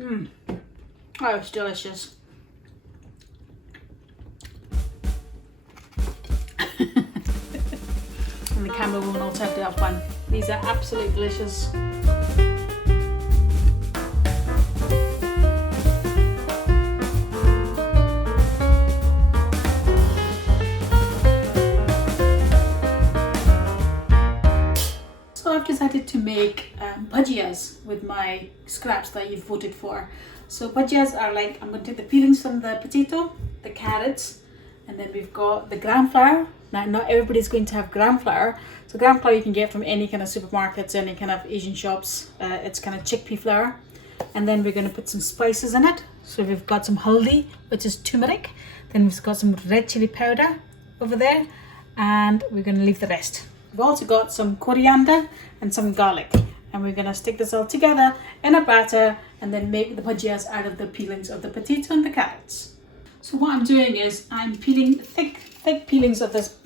Oh, it's delicious. And the camera won't also have that one. These are absolutely delicious. So I've decided to make bhajias with my scraps that you've voted for. So bhajias are like, I'm going to take the peelings from the potato, the carrots, and then we've got the gram flour. Now, not everybody's going to have gram flour. So gram flour you can get from any kind of supermarkets, any kind of Asian shops. It's kind of chickpea flour. And then we're going to put some spices in it. So we've got some haldi, which is turmeric. Then we've got some red chili powder over there. And we're going to leave the rest. We've also got some coriander and some garlic. And we're going to stick this all together in a batter and then make the bhajias out of the peelings of the potato and the carrots. So what I'm doing is I'm peeling thick peelings of this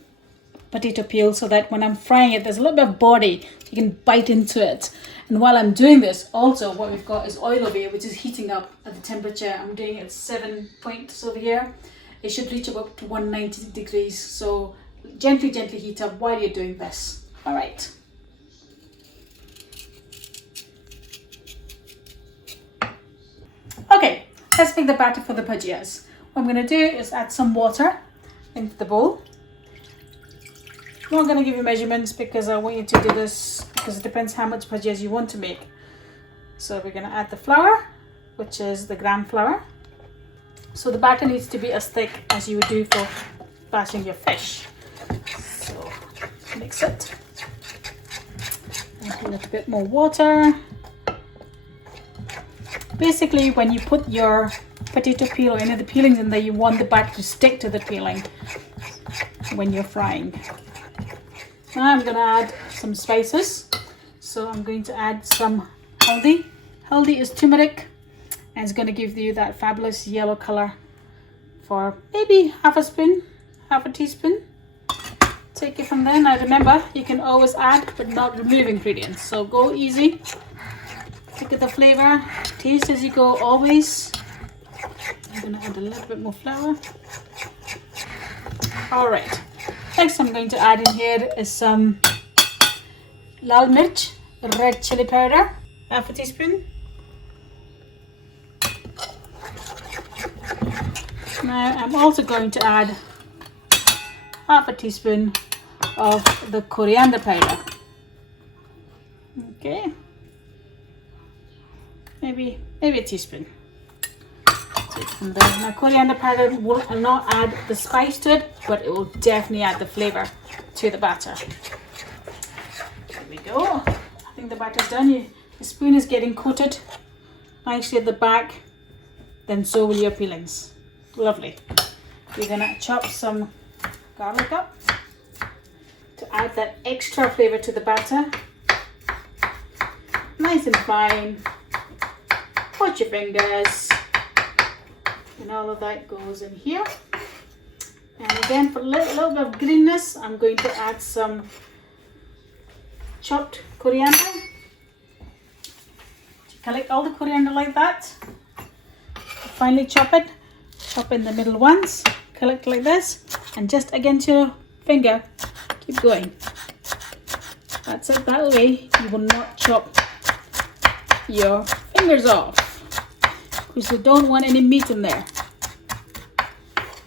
potato peel so that when I'm frying it, there's a little bit of body, so you can bite into it. And while I'm doing this, also what we've got is oil over here, which is heating up at the temperature. I'm doing it at 7 points over here. It should reach up to 190 degrees. So gently heat up while you're doing this. All right. Okay, let's make the batter for the bhajias. What I'm going to do is add some water into the bowl. I'm not going to give you measurements because I want you to do this because it depends how much bhajias you want to make. So we're going to add the flour, which is the gram flour. So the batter needs to be as thick as you would do for bashing your fish. So mix it. And a little bit more water. Basically, when you put your potato peel or any of the peelings in there, you want the batter to stick to the peeling when you're frying. Now I'm going to add some spices. So I'm going to add some haldi. Haldi is turmeric and it's going to give you that fabulous yellow color for maybe half a teaspoon. Take it from there. Now remember, you can always add but not remove ingredients. So go easy. Look at the flavor. Taste as you go always. I'm going to add a little bit more flour. Alright. Next I'm going to add in here is some lal mirch, red chili powder, half a teaspoon. Now I'm also going to add half a teaspoon of the coriander powder. Okay. Maybe a teaspoon. From there. Now coriander powder will not add the spice to it, but it will definitely add the flavor to the batter. There we go. I think the batter's done. The spoon is getting coated nicely at the back, then so will your peelings. Lovely. We're gonna chop some garlic up to add that extra flavor to the batter. Nice and fine. Watch your fingers. And all of that goes in here. And again, for a little bit of greenness, I'm going to add some chopped coriander. Collect all the coriander like that. Finally chop it. Chop in the middle ones. Collect like this. And just against your finger, keep going. That's it. That way you will not chop your fingers off, because you don't want any meat in there.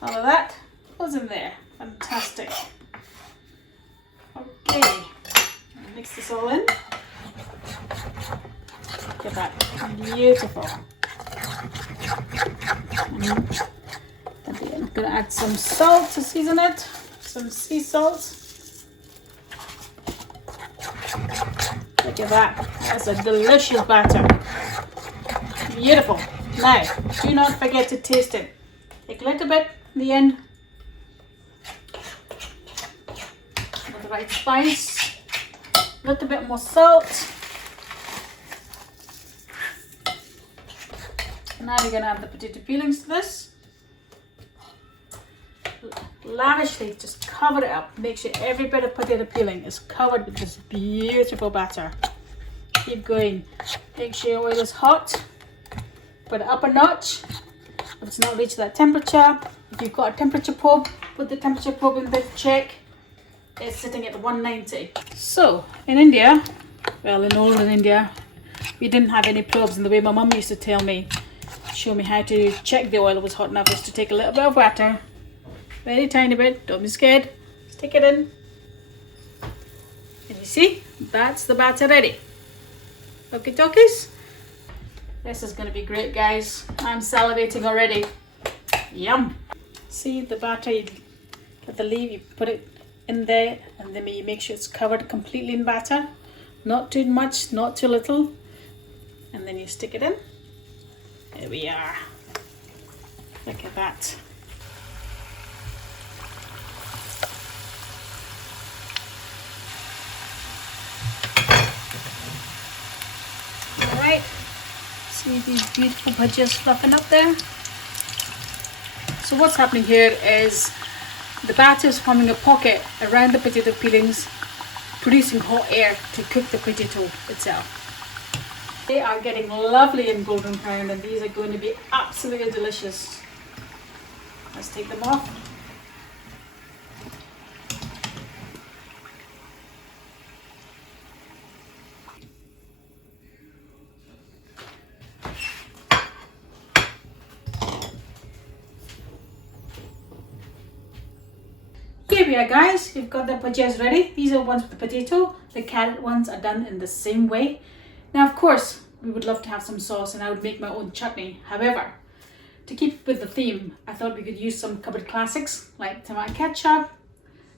All of that goes in there. Fantastic. Okay, mix this all in. Look at that, beautiful. I'm gonna add some salt to season it, some sea salt. Look at that, that's a delicious batter. Beautiful. Now, do not forget to taste it. Take a little bit in the end. With the right spice. A little bit more salt. Now you're going to add the potato peelings to this. Lavishly, just cover it up. Make sure every bit of potato peeling is covered with this beautiful batter. Keep going. Make sure your oil is hot. put it up a notch. If it's not reached that temperature, if you've got a temperature probe, put the temperature probe in there to check. It's sitting at 190. So in India, well, in olden India, we didn't have any probes in the way my mum used to tell me, show me how to check the oil was hot enough, is to take a little bit of water, very tiny bit, don't be scared, stick it in, and you see, that's the batter ready. Okay, dokies. This is going to be great, guys. I'm salivating already. Yum. See the batter, you get the leaf, you put it in there, and then you make sure it's covered completely in batter. Not too much, not too little. And then you stick it in. There we are. Look at that. Alright. See these beautiful bhajiyas fluffing up there? So what's happening here is the batter is forming a pocket around the potato peelings, producing hot air to cook the potato itself. They are getting lovely and golden brown, and these are going to be absolutely delicious. Let's take them off. Here we are, guys. We've got the bhajiyas ready. These are ones with the potato. The carrot ones are done in the same way. Now, of course, we would love to have some sauce, and I would make my own chutney. However, to keep with the theme, I thought we could use some cupboard classics like tomato ketchup,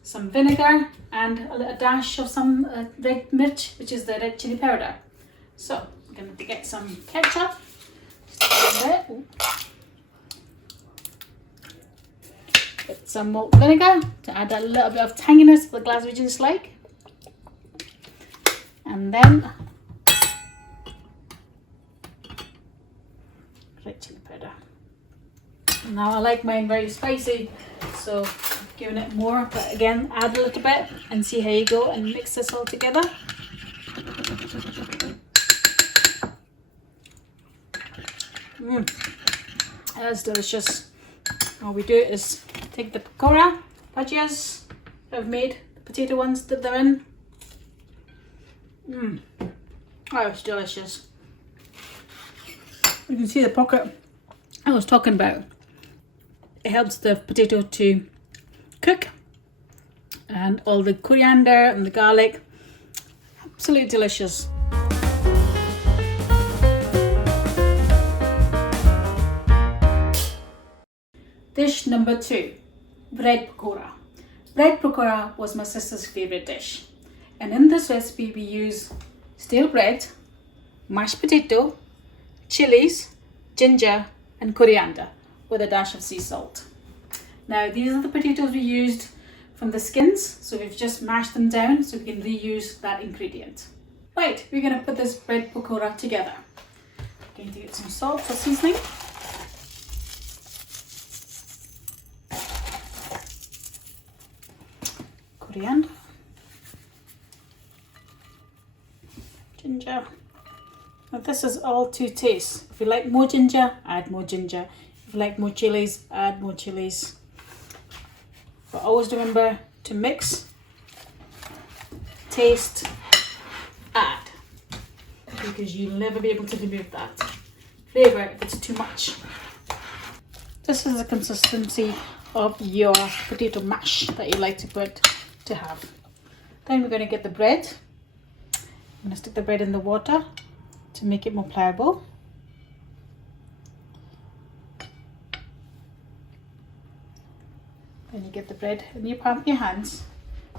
some vinegar, and a dash of some red mirch, which is the red chili powder. So, we're going to get some ketchup. Stick it in there. Ooh. Get some malt vinegar to add a little bit of tanginess the Glasgow juice like. And then red chili powder. Now I like mine very spicy, so I'm giving it more, but again, add a little bit and see how you go and mix this all together. That's delicious. All we do is take the pakora bhajiyas that I've made, the potato ones, dip them in. Oh, it's delicious. You can see the pocket I was talking about. It helps the potato to cook, and all the coriander and the garlic, absolutely delicious. Dish number 2, bread pakora. Bread pakora was my sister's favourite dish, and in this recipe we use stale bread, mashed potato, chilies, ginger and coriander with a dash of sea salt. Now these are the potatoes we used from the skins, so we've just mashed them down so we can reuse that ingredient. Right, we're going to put this bread pakora together. I'm going to get some salt for seasoning. Coriander, ginger. Now this is all to taste. If you like more ginger, add more ginger. If you like more chilies, add more chilies. But always remember to mix, taste, add, because you'll never be able to remove that flavour if it's too much. This is the consistency of your potato mash that you like to have. Then we're going to get the bread. I'm going to stick the bread in the water to make it more pliable. Then you get the bread in your palm of your hands,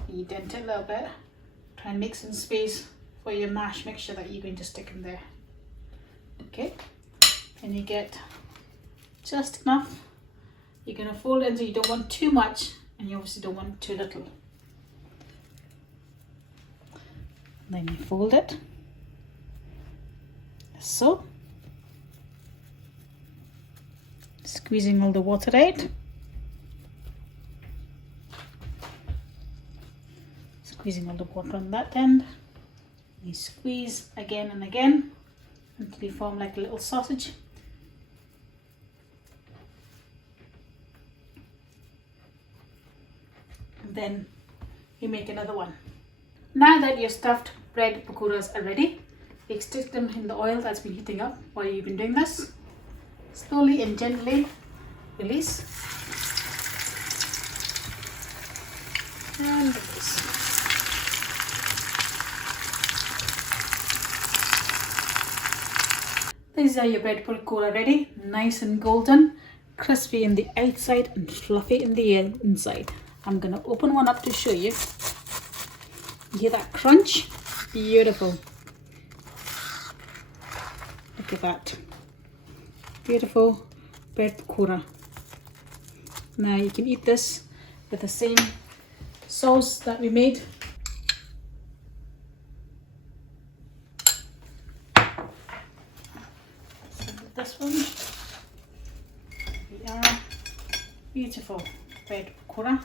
you dent it a little bit, try and make some space for your mash mixture that you're going to stick in there. Okay, and you get just enough. You're going to fold it so you don't want too much, and you obviously don't want too little. Then you fold it, so, squeezing all the water out. Squeezing all the water on that end. You squeeze again and again until you form like a little sausage. then you make another one. Now that your stuffed bread pakoras are ready, you stick them in the oil that's been heating up while you've been doing this. Slowly and gently release and release. These are your bread pakora ready, nice and golden, crispy in the outside and fluffy in the inside. I'm gonna open one up to show you. You hear that crunch? Beautiful. Look at that. Beautiful bread pakora. Now you can eat this with the same sauce that we made. This one. We are beautiful bread pakora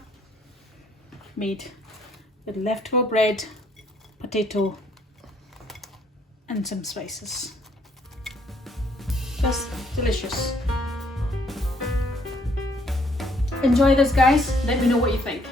made with leftover bread, potato and some spices. Just delicious. Enjoy this, guys. Let me know what you think.